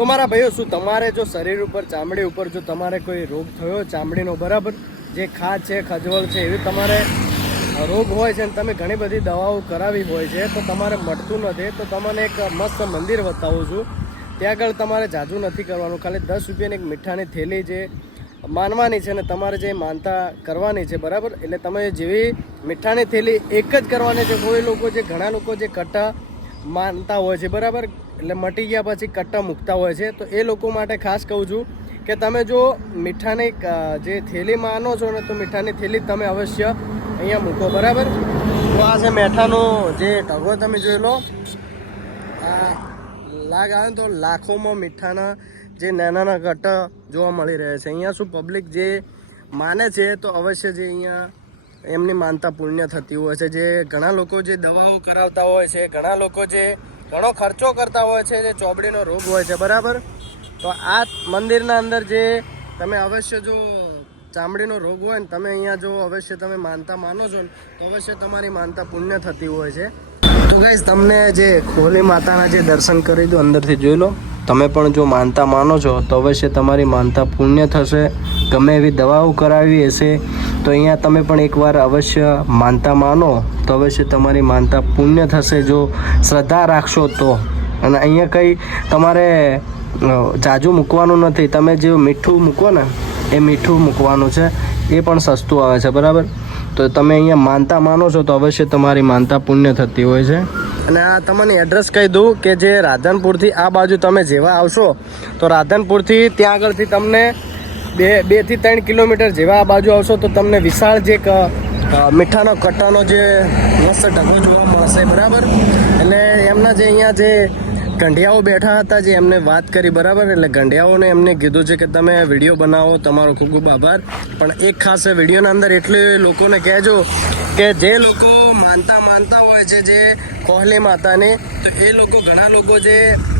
તો મારા ભાઈઓ, શું તમારે જો શરીર ઉપર, ચામડી ઉપર જો તમારે કોઈ રોગ થયો ચામડીનો, બરાબર, જે ખાજ છે, ખજવળ છે, એવી તમારે રોગ હોય છે અને તમે ઘણી બધી દવાઓ કરાવી હોય છે તો તમારે મળતું નથી, તો તમને એક મસ્ત મંદિર બતાવું છું. ત્યાં આગળ તમારે જાજુ નથી કરવાનું, ખાલી 10 રૂપિયાની એક મીઠાની થેલી જે માનવાની છે અને તમારે જે માનતા કરવાની છે, બરાબર. એટલે તમે જેવી મીઠાની થેલી એક જ કરવાની છે. કોઈ લોકો જે ઘણા લોકો જે કટ્ટા માનતા હોય છે, બરાબર, એટલે મટી ગયા પછી કટ્ટા મૂકતા હોય છે, તો એ લોકો માટે ખાસ કહું છું કે તમે જો મીઠાની જે થેલી માનો છો ને, તો મીઠાની થેલી તમે અવશ્ય અહીંયા મૂકો, બરાબર. તો આ છે મેઠાનો જે ઢગો તમે જોઈ લો. આ લાગ આવે તો લાખોમાં મીઠાના જે નાના કટ્ટા જોવા મળી રહે છે. અહીંયા શું પબ્લિક જે માને છે તો અવશ્ય જે અહીંયા એમની માનતા પુણ્ય થતી હોય છે. જે ઘણા લોકો જે દવાઓ કરાવતા હોય છે, ઘણા લોકો જે ઘણો ખર્ચો કરતા હોય છે, જે ચોબડીનો રોગ હોય છે, બરાબર. તો આ મંદિરના અંદર જે તમે અવશ્ય જો ચામડીનો રોગ હોય ને, તમે અહીંયા જો અવશ્ય તમે માનતા માનો છો ને, તો અવશ્ય તમારી માનતા પુણ્ય થતી હોય છે. તો ગાઈસ, તમને જે ખોલી માતાના જે દર્શન કરી દો, અંદરથી જોઈ લો. તમે પણ જો માનતા માનો છો તો અવશ્ય તમારી માનતા પુણ્ય થશે. ગમે એવી દવાઓ કરાવી હશે તો અહીંયા તમે પણ એકવાર અવશ્ય માનતા માનો તો અવશ્ય તમારી માનતા પુણ્ય થશે, જો શ્રદ્ધા રાખશો તો. અને અહીંયા કંઈ તમારે જાજુ મૂકવાનું નથી. તમે જે મીઠું મૂકો ને, એ મીઠું મૂકવાનું છે, એ પણ સસ્તું આવે છે, બરાબર. તો તમે અહીંયા માનતા માનો છો તો અવશ્ય તમારી માનતા પુણ્ય થતી હોય છે. અને આ તમને એડ્રેસ કહી દઉં કે જે રાધનપુરથી આ બાજુ તમે જેવા આવશો તો રાધનપુરથી ત્યાં આગળથી તમને 2 થી 3 કિલોમીટર જેવા આ બાજુ આવશો તો તમને વિશાળ જે મીઠાનો કટ્ટાનો જે મસ્ત ઢગો જોવા મળશે, બરાબર. એટલે એમના જે અહીંયા જે ગંઢિયાઓ બેઠા હતા, જે એમને વાત કરી, બરાબર. એટલે ગંઢિયાઓને એમને કીધું છે કે તમે વિડીયો બનાવો, તમારો ખૂબ ખૂબ આભાર. પણ એક ખાસ વિડીયોના અંદર એટલે લોકોને કહેજો કે જે લોકો માનતા હોય છે જે કોહલી માતાની, તો એ લોકો, ઘણા લોકો જે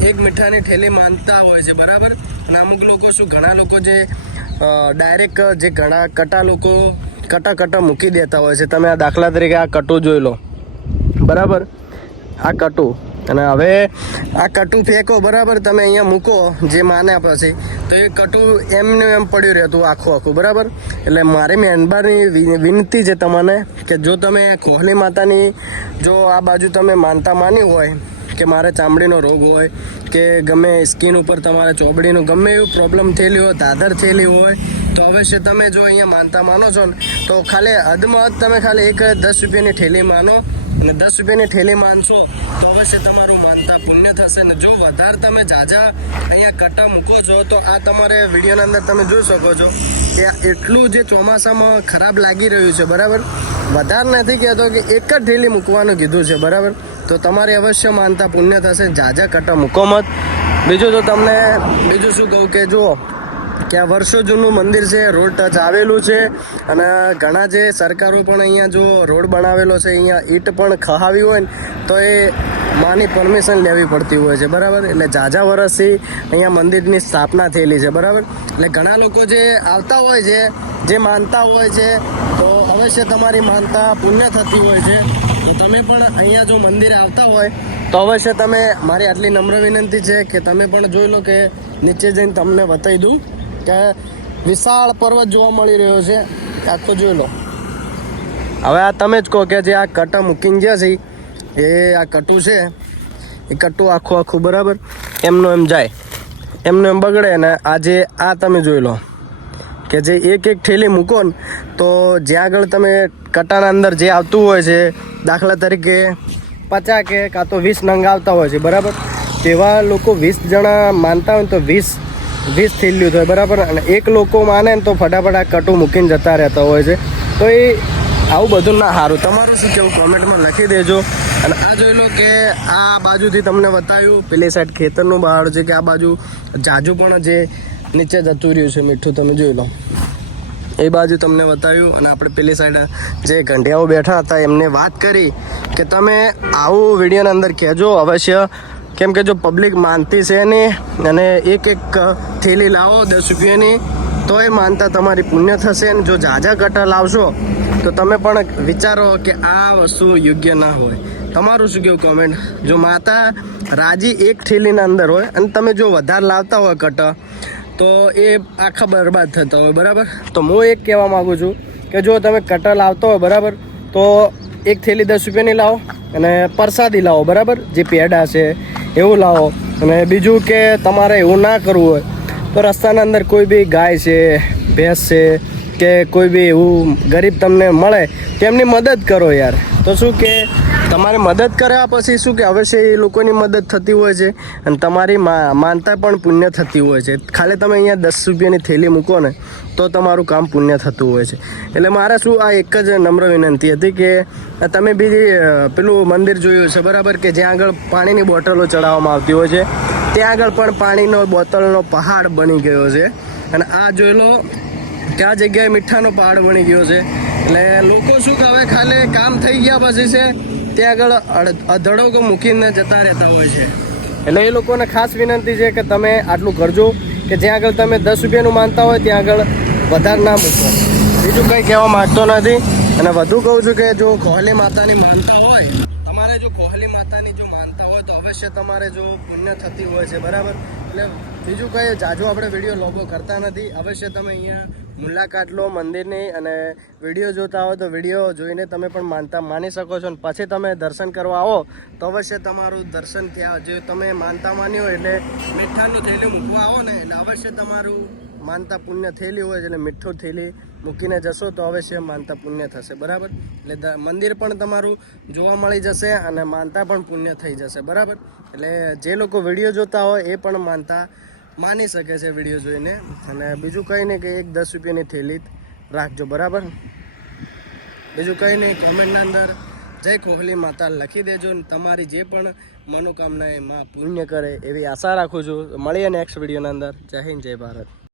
એક મીઠાની થેલી માનતા હોય છે, બરાબર. અને અમુક લોકો શું, ઘણા લોકો જે ડાયરેક્ટ જે ઘણા કટ્ટા મૂકી દેતા હોય છે. તમે આ દાખલા તરીકે આ કટું જોઈ લો, બરાબર. આ કટું, અને હવે આ કટું ફેંકો, બરાબર, તમે અહીંયા મૂકો જે માન્યા પછી, તો એ કટું એમને એમ પડ્યું રહેતું આખું, બરાબર. એટલે મારી મહેરબાની વિનંતી છે તમને કે જો તમે કોહલી માતાની જો આ બાજુ તમે માનતા માની હોય કે મારે ચામડીનો રોગ હોય કે ગમે સ્કિન ઉપર તમારે ચોબડીનું ગમે એવું પ્રોબ્લેમ થયેલી હોય, દાદર થયેલી હોય, તો અવશ્ય તમે જો અહીંયા માનતા માનો છો ને, તો ખાલી હદમાં હદ તમે ખાલી એક 10 રૂપિયાની થેલી માનો, અને 10 રૂપિયાની થેલી માનશો તો અવશ્ય તમારું માનતા પુણ્ય થશે. ને જો વધારે તમે જાજા અહીંયા કટ્ટા મૂકો છો તો આ તમારે વિડીયોના અંદર તમે જોઈ શકો છો કે એટલું જે ચોમાસામાં ખરાબ લાગી રહ્યું છે, બરાબર. વધારે નથી કહેતો કે એક જ થેલી મૂકવાનું કીધું છે, બરાબર. તો તમારે અવશ્ય માનતા પુણ્ય થશે. જાજા કટ્ટા મૂકો મત. બીજું તો તમને બીજું શું કહું કે જુઓ કે આ વર્ષો જૂનું મંદિર છે, રોડ ટચ આવેલું છે, અને ઘણા જે સરકારો પણ અહીંયા જો રોડ બનાવેલો છે, અહીંયા ઈંટ પણ ખહાવી હોય ને તો એ માની પરમિશન લેવી પડતી હોય છે, બરાબર. એટલે ઝાઝા વર્ષથી અહીંયા મંદિરની સ્થાપના થયેલી છે, બરાબર. એટલે ઘણા લોકો જે આવતા હોય છે, જે માનતા હોય છે, તો અવશ્ય તમારી માનતા પુણ્ય થતી હોય છે. તો તમે પણ અહીંયા જો મંદિરે આવતા હોય તો અવશ્ય તમે, મારી આટલી નમ્ર વિનંતી છે કે તમે પણ જોઈ લો કે નીચે જઈને તમને બતાવી દઉં કે વિશાળ પર્વત જોવા મળી રહ્યો છે, આખો જોઈ લો. હવે આ તમે જ કહો કે જે આ કટ્ટા મૂકીને ગયા છે એ આ કટ્ટું છે, એ કટ્ટું આખું, બરાબર, એમનું એમ જાય, એમનું એમ બગડે. ને આજે આ તમે જોઈ લો કે જે એક થેલી મૂકો ને, તો જ્યાં આગળ તમે કટ્ટાના અંદર જે આવતું હોય છે, દાખલા તરીકે 50 કે કાં તો 20 નંગ આવતા હોય છે, બરાબર. તેવા લોકો 20 જણા માનતા હોય ને તો 20 થેલીઓ થાય, બરાબર. અને એક લોકો માને ને તો ફટાફટ આ કટું મૂકીને જતા રહેતા હોય છે. તો એ આવું બધું ના સારું. તમારું શું કહેવું કોમેન્ટમાં લખી દેજો. અને આ જોઈ લો કે આ બાજુથી તમને બતાવ્યું, પેલી સાઈડ ખેતરનું બહાર છે કે આ બાજુ જાજુ પણ જે નીચે જતું રહ્યું છે મીઠું, તમે જોઈ લો. એ બાજુ તમને બતાવ્યું. અને આપણે પેલી સાઈડ જે ગંઢિયાઓ બેઠા હતા એમને વાત કરી કે તમે આવું વિડીયોના અંદર કહેજો અવશ્ય, કેમ કે જો પબ્લિક માનતી છે નહીં અને એક થેલી લાવો 10 રૂપિયાની તો એ માનતા તમારી પુણ્ય થશે. અને જો ઝાઝા કટ્ટા લાવશો તો તમે પણ વિચારો કે આ વસ્તુ યોગ્ય ના હોય. તમારું શું કેવું કોમેન્ટ? જો માતા રાજી એક થેલીના અંદર હોય અને તમે જો વધારે લાવતા હોય કટા તો એ આખા બરબાદ થતા હોય, બરાબર. તો હું એક કહેવા માગું છું કે જો તમે કટા લાવતા હોય, બરાબર, તો એક થેલી 10 રૂપિયાની લાવો અને પ્રસાદી લાવો, બરાબર, જે પેડા છે એવું લાવો. અને બીજું કે તમારે એવું ના કરવું હોય તો રસ્તાના અંદર કોઈ બી ગાય છે, ભેંસ છે કે કોઈ બી એવું ગરીબ તમને મળે તેમની મદદ કરો યાર. તો શું કે તમારે મદદ કર્યા પછી શું કે અવશ્ય એ લોકોની મદદ થતી હોય છે અને તમારી માનતા પણ પુણ્ય થતી હોય છે. ખાલી તમે અહીંયા 10 રૂપિયાની થેલી મૂકો ને તો તમારું કામ પુણ્ય થતું હોય છે. એટલે મારે શું આ એક જ નમ્ર વિનંતી હતી કે તમે બીજી પેલું મંદિર જોયું છે, બરાબર, કે જ્યાં આગળ પાણીની બોટલો ચડાવવામાં આવતી હોય છે, ત્યાં આગળ પણ પાણીનો બોટલનો પહાડ બની ગયો છે. અને આ જોઈ લો કે આ જગ્યાએ મીઠાનો પહાડ બની ગયો છે. એટલે લોકો શું કે હવે ખાલી કામ થઈ ગયા પછી છે ત્યાં આગળ અધડોકો મૂકીને જતા રહેતા હોય છે. એટલે એ લોકોને ખાસ વિનંતી છે કે તમે આટલું કરજો કે જ્યાં આગળ તમે 10 રૂપિયાનું માનતા હોય ત્યાં આગળ વધારે ના મૂકો. બીજું કંઈ કહેવા માગતો નથી. અને વધુ કહું છું કે જો કોહલી માતાની માનતા હોય, તમારે જો કોહલી માતાની જો માનતા હોય તો અવશ્ય તમારે જો પુણ્ય થતી હોય છે, બરાબર. એટલે બીજું કંઈ જાજુ આપણે વિડીયો લોગો કરતા નથી. અવશ્ય તમે અહીંયા મુલાકાત લો મંદિરની અને વિડીયો જોતા હો તો વિડીયો જોઈને તમે પણ માનતા માની શકો છો. અને પછી તમે દર્શન કરવા આવો તો અવશ્ય તમારું દર્શન ત્યાં જે તમે માનતા માની હોય એટલે મીઠાનું થેલી મૂકવા આવો ને એટલે અવશ્ય તમારું માનતા પુણ્ય થયેલી હોય એટલે મીઠું થેલી મૂકીને જશો તો અવશ્ય માનતા પુણ્ય થશે, બરાબર. એટલે મંદિર પણ તમારું જોવા મળી જશે અને માનતા પણ પુણ્ય થઈ જશે, બરાબર. એટલે જે લોકો વિડીયો જોતા હોય એ પણ માનતા માની શકે છે વિડીયો જોઈને. અને બીજું કંઈ નહીં કે એક 10 રૂપિયાની થેલી રાખજો, બરાબર. બીજું કંઈ નહીં, કોમેન્ટના અંદર જય કોહલી માતા લખી દેજો. તમારી જે પણ મનોકામના એમાં પુણ્ય કરે એવી આશા રાખું છું. મળીએ નેક્સ્ટ વિડીયોના અંદર. જય હિન્દ, જય ભારત.